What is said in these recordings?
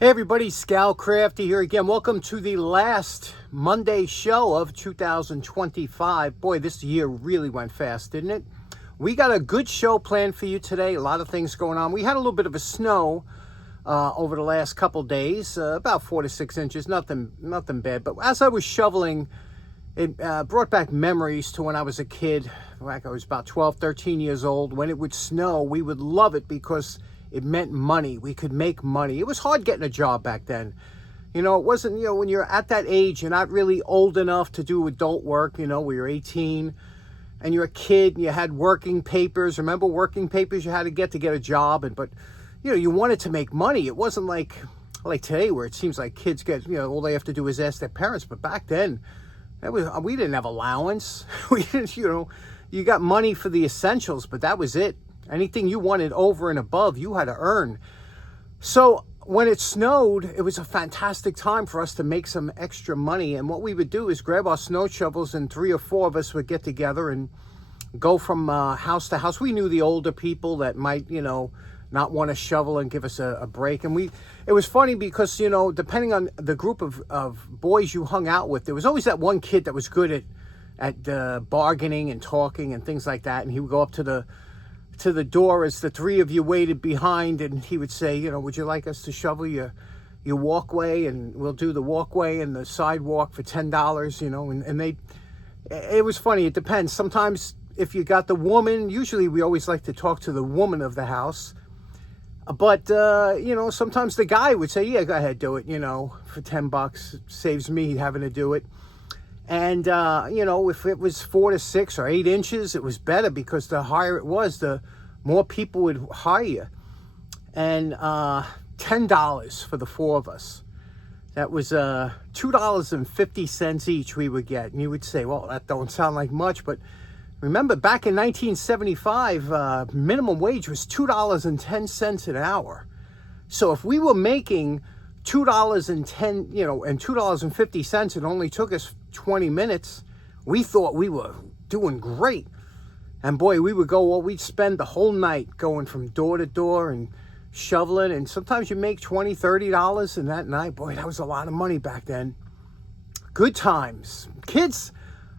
Hey everybody, Scal Crafty here again. Welcome to the last Monday show of 2025. Boy, this year really went fast, didn't it? We got a good show planned for you today. A lot of things going on. We had a little bit of a snow over the last couple days, about 4 to 6 inches. Nothing bad. But as I was shoveling, it brought back memories to when I was a kid. Like I was about 12, 13 years old. When it would snow, we would love it because it meant money. We could make money. It was hard getting a job back then. You know, it wasn't, when you're at that age, you're not really old enough to do adult work. We were 18 and you're a kid and you had working papers. Remember working papers you had to get a job? But you wanted to make money. It wasn't like today where it seems like kids get, all they have to do is ask their parents. But back then, we didn't have allowance. We didn't, you got money for the essentials, but that was it. Anything you wanted over and above, you had to earn. So when it snowed, it was a fantastic time for us to make some extra money. And what we would do is grab our snow shovels and 3 or 4 of us would get together and go from house to house. We knew the older people that might, not want to shovel and give us a break. And it was funny because, depending on the group of boys you hung out with, there was always that one kid that was good at bargaining and talking and things like that. And he would go up to the door as the 3 of you waited behind, and he would say, would you like us to shovel your walkway, and we'll do the walkway and the sidewalk for $10, and it was funny. It depends. Sometimes if you got the woman, usually we always like to talk to the woman of the house, but sometimes the guy would say, yeah, go ahead, do it, for $10, it saves me having to do it. And, if it was 4 to 6 or 8 inches, it was better because the higher it was, the more people would hire you. And $10 for the 4 of us. That was $2.50 each we would get. And you would say, well, that don't sound like much. But remember, back in 1975, minimum wage was $2.10 an hour. So if we were making $2.10, and $2.50, it only took us 20 minutes. We thought we were doing great. And boy, we'd spend the whole night going from door to door and shoveling. And sometimes you make $20, $30 in that night. Boy, that was a lot of money back then. Good times. Kids,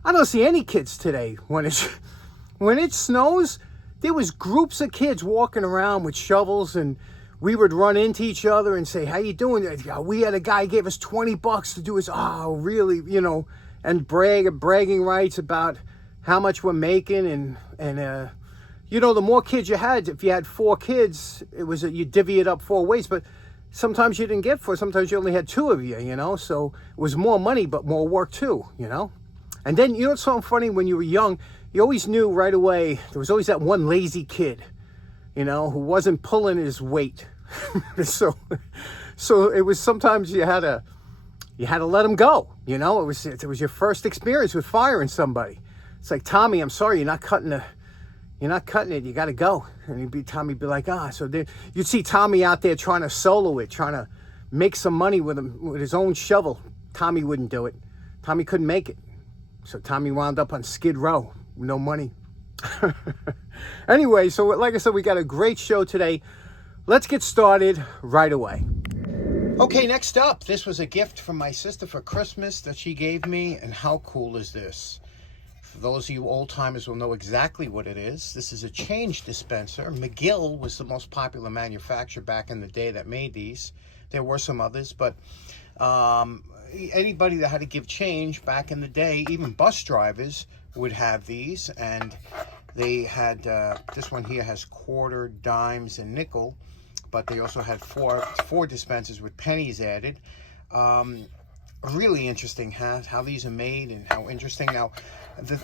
I don't see any kids today. When it snows, there was groups of kids walking around with shovels, and we would run into each other and say, how you doing? We had a guy gave us $20 to do his, really, and bragging rights about how much we're making. And the more kids you had, if you had 4 kids, it was you divvy it up 4 ways. But sometimes you didn't get 4. Sometimes you only had 2 of you, So it was more money, but more work too, And then, it's so funny, when you were young, you always knew right away, there was always that one lazy kid, who wasn't pulling his weight. So it was sometimes you had to let him go. It was your first experience with firing somebody. It's like, Tommy, I'm sorry, you're not cutting it. You got to go. And Tommy'd be like, So then you'd see Tommy out there trying to solo it, trying to make some money with his own shovel. Tommy wouldn't do it. Tommy couldn't make it. So Tommy wound up on Skid Row, no money. Anyway, so like I said, we got a great show today. Let's get started right away. Okay, next up, this was a gift from my sister for Christmas that she gave me, and how cool is this? For those of you old-timers will know exactly what it is. This is a change dispenser. McGill was the most popular manufacturer back in the day that made these. There were some others, but anybody that had to give change back in the day, even bus drivers, would have these. And they had, this one here has quarter, dimes, and nickel, but they also had four dispensers with pennies added. Really interesting how these are made and how interesting. Now,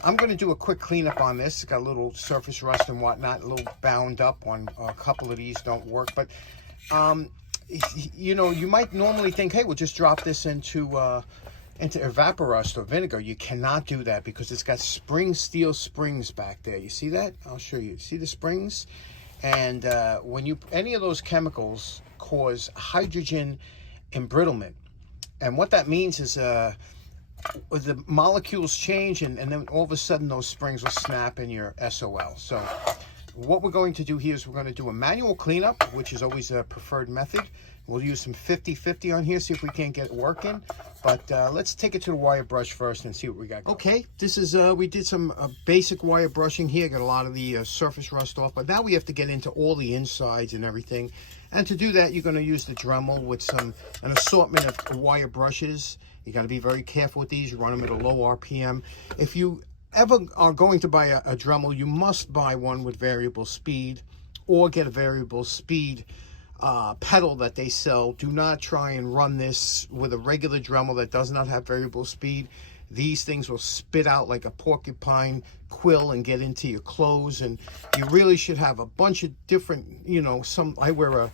I'm going to do a quick cleanup on this. It's got a little surface rust and whatnot, a little bound up on a couple of these don't work. But, you might normally think, hey, we'll just drop this into evaporust or vinegar. You cannot do that because it's got steel springs back there. You see that? I'll show you. See the springs? And when any of those chemicals cause hydrogen embrittlement. And what that means is the molecules change, and then all of a sudden those springs will snap in your SOL. So what we're going to do here is we're going to do a manual cleanup, which is always a preferred method. We'll use some 50-50 on here, see if we can't get it working. But let's take it to the wire brush first and see what we got going. Okay, this is, we did some basic wire brushing here, got a lot of the surface rust off, but now we have to get into all the insides and everything. And to do that, you're going to use the Dremel with an assortment of wire brushes. You got to be very careful with these. You run them at a low RPM. If you ever are going to buy a Dremel, you must buy one with variable speed, or get a variable speed pedal that they sell. Do not try and run this with a regular Dremel that does not have variable speed. These things will spit out like a porcupine quill and get into your clothes, and you really should have a bunch of different, you know, I wear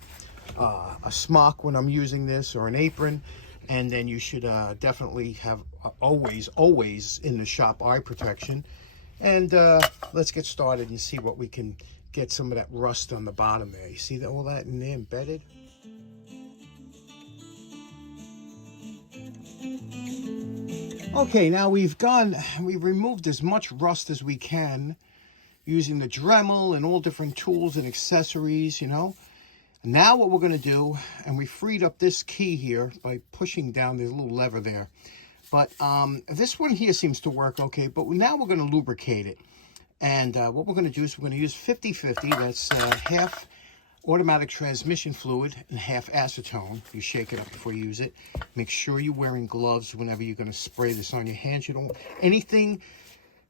a smock when I'm using this, or an apron, and then you should definitely have always in the shop eye protection. And let's get started and see what we can get some of that rust on the bottom there. You see all that in there embedded? Okay, now we've removed as much rust as we can using the Dremel and all different tools and accessories, you know. Now what we're going to do, and we freed up this key here by pushing down, there's a little lever there. But this one here seems to work okay, but now we're going to lubricate it. And what we're going to do is we're going to use 50-50. That's half automatic transmission fluid and half acetone. You shake it up before you use it. Make sure you're wearing gloves whenever you're going to spray this on your hands. You don't, anything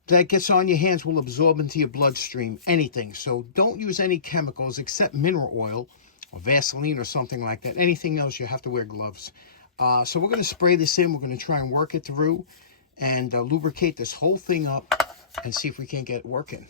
that gets on your hands will absorb into your bloodstream, anything. So don't use any chemicals except mineral oil or Vaseline or something like that. Anything else, you have to wear gloves. So we're going to spray this in. We're going to try and work it through and lubricate this whole thing up and see if we can't get it working.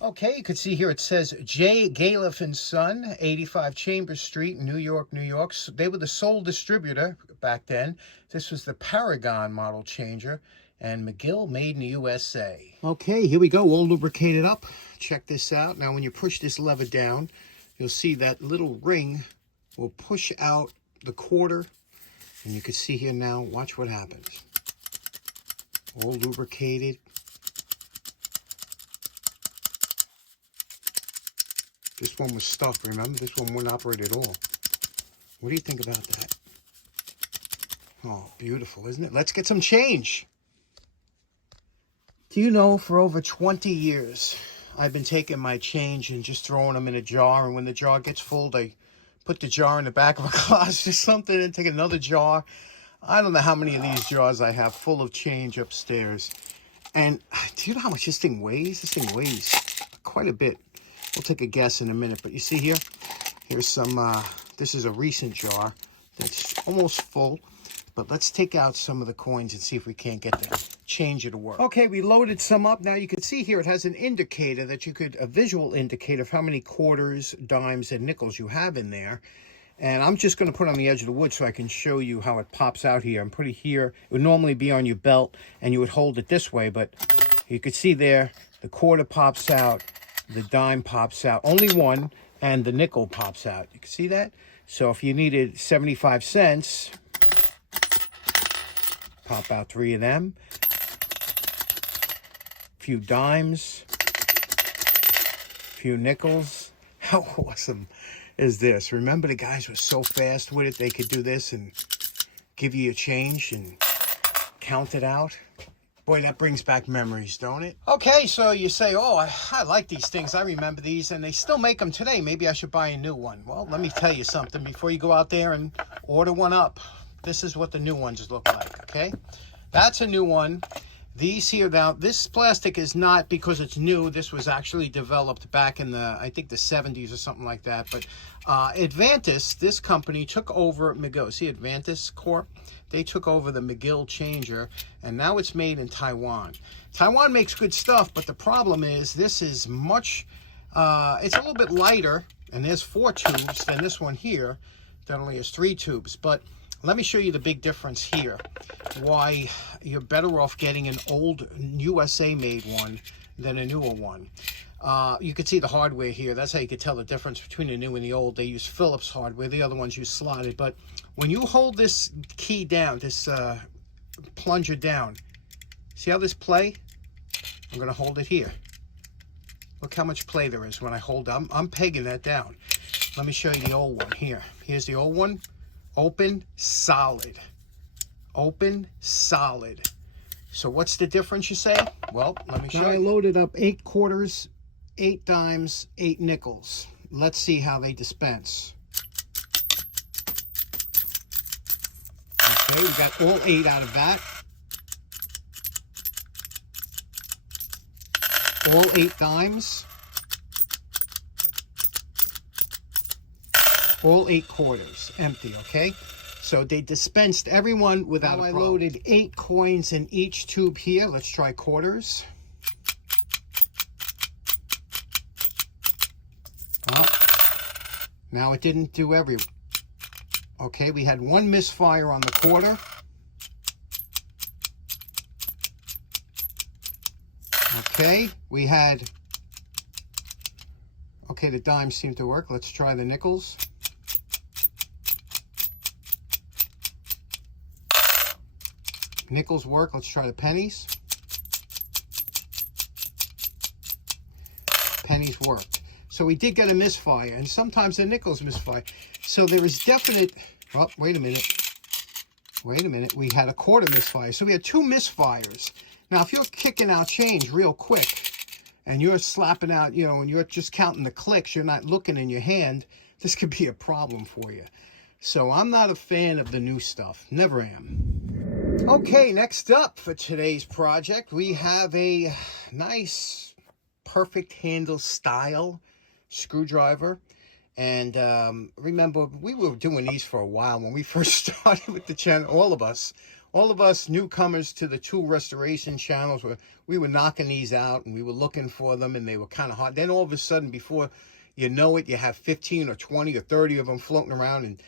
Okay, you can see here it says J. Galef & Son, 85 Chambers Street, New York, New York. So they were the sole distributor back then. This was the Paragon model changer, and McGill, made in the USA. Okay, here we go, all lubricated up. Check this out. Now when you push this lever down, you'll see that little ring will push out the quarter, and you can see here now, watch what happens. All lubricated. This one was stuck, remember? This one wouldn't operate at all. What do you think about that? Oh, beautiful, isn't it? Let's get some change. Do you know, for over 20 years, I've been taking my change and just throwing them in a jar, and when the jar gets full, they put the jar in the back of a closet or something and take another jar. I don't know how many of these jars I have full of change upstairs. And do you know how much this thing weighs? This thing weighs quite a bit. We'll take a guess in a minute, but you see here, here's some, this is a recent jar that's almost full, but let's take out some of the coins and see if we can't get the changer to work. Okay, we loaded some up. Now you can see here it has an indicator that you could, a visual indicator of how many quarters, dimes, and nickels you have in there. And I'm just going to put it on the edge of the wood so I can show you how it pops out here. I'm putting it here. It would normally be on your belt, and you would hold it this way, but you could see there, the quarter pops out, the dime pops out, only one, and the nickel pops out. You can see that? So if you needed 75 cents, pop out 3 of them. A few dimes, a few nickels. How awesome is this? Remember, the guys were so fast with it, they could do this and give you a change and count it out. Boy, that brings back memories, don't it? Okay, so you say, oh, I like these things. I remember these, and they still make them today. Maybe I should buy a new one. Well, let me tell you something before you go out there and order one up. This is what the new ones look like, okay? That's a new one. These here, now, this plastic is not because it's new. This was actually developed back in the, I think, the 70s or something like that. But Advantis, this company, took over McGill. See, Advantis Corp? They took over the McGill changer, and now it's made in Taiwan. Taiwan makes good stuff, but the problem is this is much, it's a little bit lighter, and there's 4 tubes than this one here that only has 3 tubes. But let me show you the big difference here, why you're better off getting an old USA-made one than a newer one. You can see the hardware here. That's how you can tell the difference between the new and the old. They use Phillips hardware. The other ones use slotted. But when you hold this key down, this plunger down, see how this play? I'm going to hold it here. Look how much play there is when I hold up. I'm pegging that down. Let me show you the old one here. Here's the old one. Open, solid. Open, solid. So what's the difference, you say? Well, let me show you. I loaded up 8 quarters, 8 dimes, 8 nickels. Let's see how they dispense. Okay, we got all 8 out of that. All 8 dimes. All 8 quarters, empty, okay? So they dispensed everyone without a problem. I loaded 8 coins in each tube here. Let's try quarters. Well, now it didn't do every. Okay, we had 1 misfire on the quarter. Okay, we had. Okay, the dimes seem to work. Let's try the nickels. Nickels work. Let's try the pennies. Pennies worked. So we did get a misfire, and sometimes the nickels misfire. So there is definite. Oh, wait a minute. Wait a minute. We had a quarter misfire. So we had 2 misfires. Now, if you're kicking out change real quick, and you're slapping out, you know, and you're just counting the clicks, you're not looking in your hand, this could be a problem for you. So I'm not a fan of the new stuff. Never am. Okay, next up for today's project, we have a nice, perfect handle style screwdriver. And remember, we were doing these for a while when we first started with the channel. All of us newcomers to the tool restoration channels, we were knocking these out and we were looking for them, and they were kind of hard. Then all of a sudden, before you know it, you have 15 or 20 or 30 of them floating around, and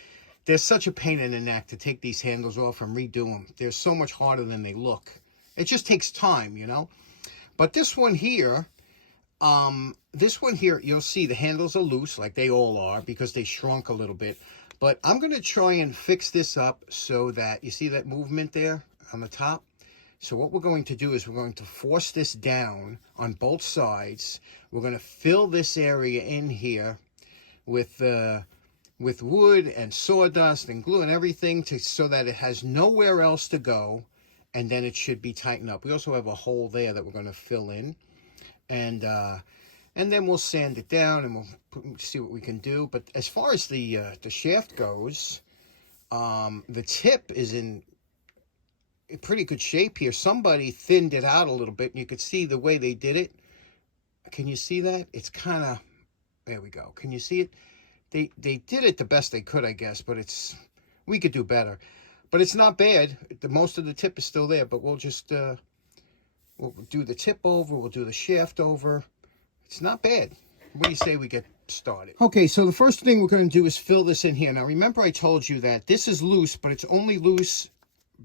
they're such a pain in the neck to take these handles off and redo them. They're so much harder than they look. It just takes time, you know. But this one here, you'll see the handles are loose, like they all are, because they shrunk a little bit. But I'm going to try and fix this up so that, you see that movement there on the top? So what we're going to do is we're going to force this down on both sides. We're going to fill this area in here with wood and sawdust and glue and everything so that it has nowhere else to go, and then it should be tightened up. We also have a hole there that we're going to fill in, and then we'll sand it down and we'll see what we can do. But as far as the shaft goes, the tip is in pretty good shape here. Somebody thinned it out a little bit, and you could see the way they did it. Can you see that? It's kind of, there we go. Can you see it? They did it the best they could, I guess, but we could do better. But it's not bad. Most of the tip is still there, but we'll just, we'll do the tip over, we'll do the shaft over. It's not bad. What do you say we get started? Okay, so the first thing we're going to do is fill this in here. Now, remember I told you that this is loose, but it's only loose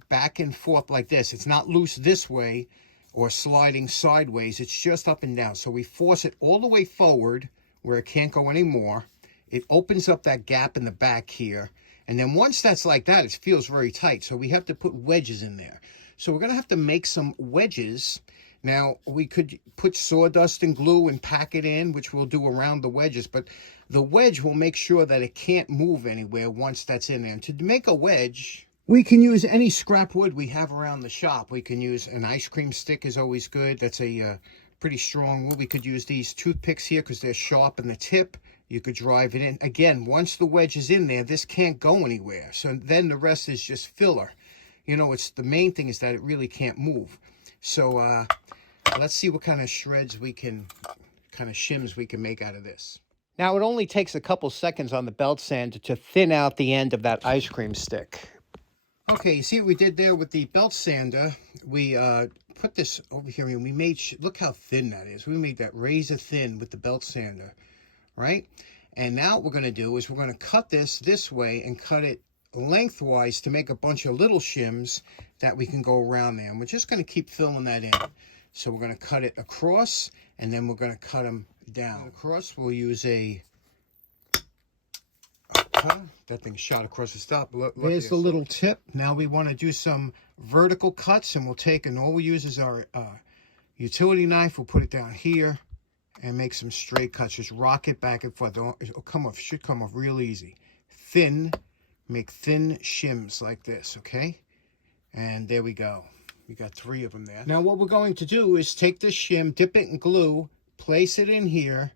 back and forth like this. It's not loose this way or sliding sideways. It's just up and down. So we force it all the way forward where it can't go anymore. It opens up that gap in the back here. And then once that's like that, it feels very tight. So we have to put wedges in there. So we're going to have to make some wedges. Now, we could put sawdust and glue and pack it in, which we'll do around the wedges. But the wedge will make sure that it can't move anywhere once that's in there. And to make a wedge, we can use any scrap wood we have around the shop. We can use an ice cream stick is always good. That's a pretty strong wood. We could use these toothpicks here because they're sharp in the tip. You could drive it in. Again, once the wedge is in there, this can't go anywhere. So then the rest is just filler. You know, the main thing is that it really can't move. So let's see what kind of shreds we can, shims we can make out of this. Now, it only takes a couple seconds on the belt sander to thin out the end of that ice cream stick. Okay, you see what we did there with the belt sander? We put this over here and we made, look how thin that is. We made that razor thin with the belt sander, right? And now what we're going to do is we're going to cut this way and cut it lengthwise to make a bunch of little shims that we can go around there. And we're just going to keep filling that in. So we're going to cut it across, and then we're going to cut them down. Across, we'll use a that thing shot across the top. There's the little tip. Now we want to do some vertical cuts, and we'll take, and all we use is our utility knife. We'll put it down here, and make some straight cuts. Just rock it back and forth. It'll come off, should come off real easy. Thin, make thin shims like this, okay? And there we go. We got 3 of them there. Now what we're going to do is take this shim, dip it in glue, place it in here,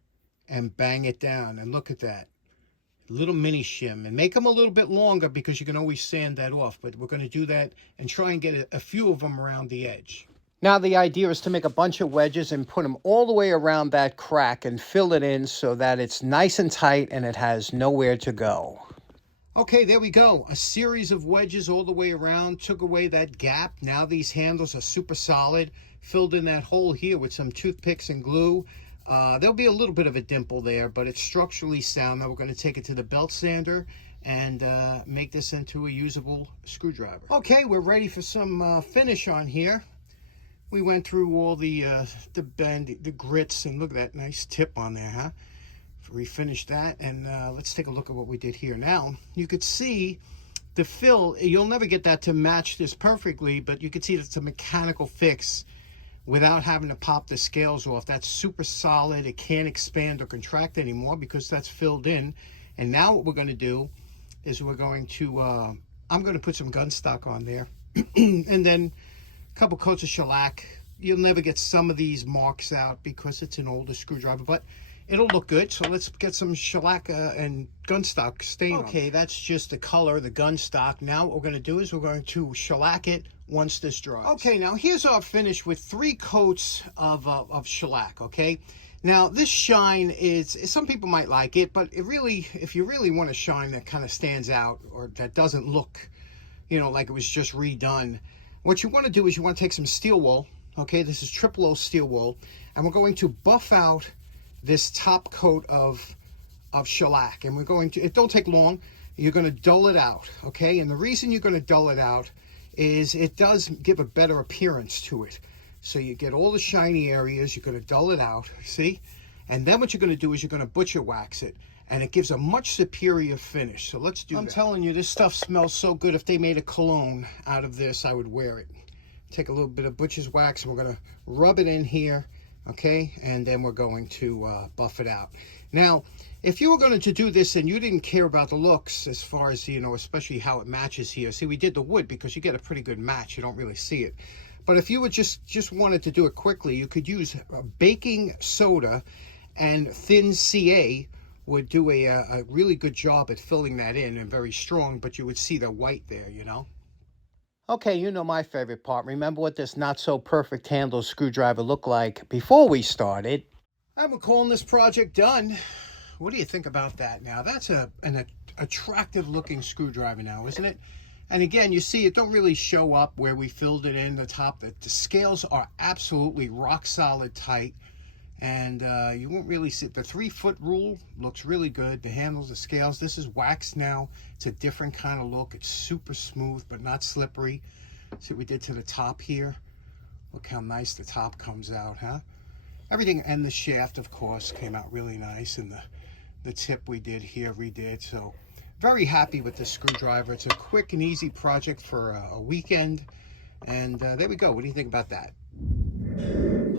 and bang it down. And look at that. Little mini shim. And make them a little bit longer because you can always sand that off. But we're going to do that and try and get a few of them around the edge. Now the idea is to make a bunch of wedges and put them all the way around that crack and fill it in so that it's nice and tight and it has nowhere to go. Okay, there we go. A series of wedges all the way around, took away that gap. Now these handles are super solid. Filled in that hole here with some toothpicks and glue. There'll be a little bit of a dimple there, but it's structurally sound. Now we're going to take it to the belt sander and make this into a usable screwdriver. Okay, we're ready for some finish on here. We went through all the bend, the grits, and look at that nice tip on there, huh? Refinish that, and let's take a look at what we did here. Now, you could see the fill. You'll never get that to match this perfectly, but you can see it's a mechanical fix without having to pop the scales off. That's super solid. It can't expand or contract anymore because that's filled in. And now what we're going to do is we're going to, I'm going to put some gun stock on there, and then couple coats of shellac. You'll never get some of these marks out because it's an older screwdriver, but it'll look good. So let's get some shellac and gun stock stain. Okay, that's just the color, the gun stock. Now what we're going to do is we're going to shellac it once this dries. Okay, now here's our finish with 3 coats of shellac. Okay, now this shine is, some people might like it, but it really, if you really want a shine that kind of stands out or that doesn't look, you know, like it was just redone, what you want to do is you want to take some steel wool. Okay, this is triple O steel wool, and we're going to buff out this top coat of shellac, and we're going to, it don't take long, you're going to dull it out. Okay, and the reason you're going to dull it out is it does give a better appearance to it. So you get all the shiny areas, you're going to dull it out, see? And then what you're going to do is you're going to butcher wax it, and it gives a much superior finish. So let's do that. I'm telling you, this stuff smells so good. If they made a cologne out of this, I would wear it. Take a little bit of butcher's wax, and we're going to rub it in here, okay? And then we're going to buff it out. Now, if you were going to do this and you didn't care about the looks as far as, you know, especially how it matches here. See, we did the wood because you get a pretty good match. You don't really see it. But if you would just wanted to do it quickly, you could use baking soda and thin CA would do a really good job at filling that in, and very strong, but you would see the white there, you know. Okay, you know my favorite part. Remember what this not so perfect handle screwdriver looked like before we started? I'm calling this project done. What do you think about that now? That's an attractive looking screwdriver now, isn't it? And again, you see it don't really show up where we filled it in the top. The scales are absolutely rock solid tight. And you won't really see the 3-foot rule looks really good. The handles, the scales, this is waxed now. It's a different kind of look. It's super smooth but not slippery. See what we did to the top here? Look how nice the top comes out, huh? Everything, and the shaft of course came out really nice, and the tip we did here redid. So very happy with this screwdriver. It's a quick and easy project for a weekend, and there we go. What do you think about that?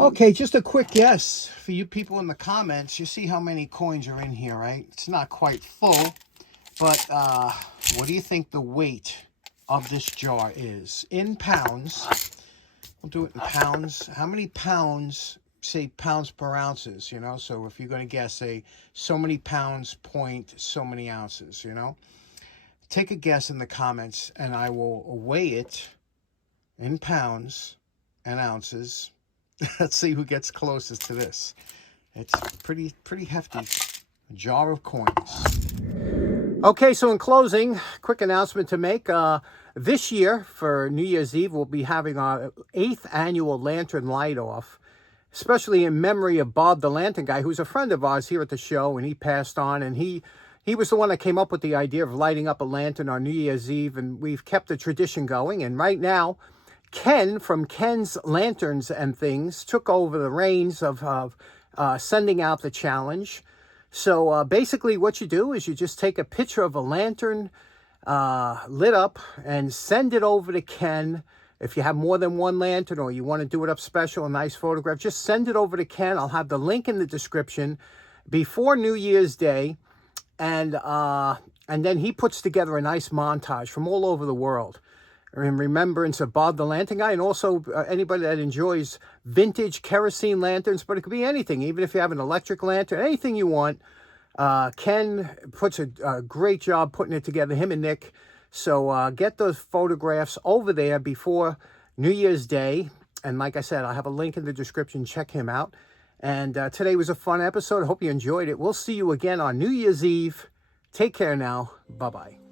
Okay, just a quick guess for you people in the comments. You see how many coins are in here, right? It's not quite full, but what do you think the weight of this jar is? In pounds, we'll do it in pounds. How many pounds, say pounds per ounces, you know? So if you're going to guess, say so many pounds, point so many ounces, you know? Take a guess in the comments, and I will weigh it in pounds and ounces. Let's see who gets closest to this. It's pretty hefty. A jar of coins. Okay, so in closing, quick announcement to make. This year, for New Year's Eve, we'll be having our 8th annual lantern light off, especially in memory of Bob the Lantern Guy, who's a friend of ours here at the show, and he passed on, and he was the one that came up with the idea of lighting up a lantern on New Year's Eve, and we've kept the tradition going. And right now, Ken from Ken's Lanterns and Things took over the reins of sending out the challenge. So basically what you do is you just take a picture of a lantern lit up and send it over to Ken If you have more than one lantern or you want to do it up special, a nice photograph, just send it over to Ken. I'll have the link in the description before New Year's Day. And then he puts together a nice montage from all over the world in remembrance of Bob the Lantern Guy, and also anybody that enjoys vintage kerosene lanterns, but it could be anything, even if you have an electric lantern, anything you want. Ken puts a great job putting it together, him and Nick. So get those photographs over there before New Year's Day. And like I said, I'll have a link in the description. Check him out. And today was a fun episode. I hope you enjoyed it. We'll see you again on New Year's Eve. Take care now. Bye-bye.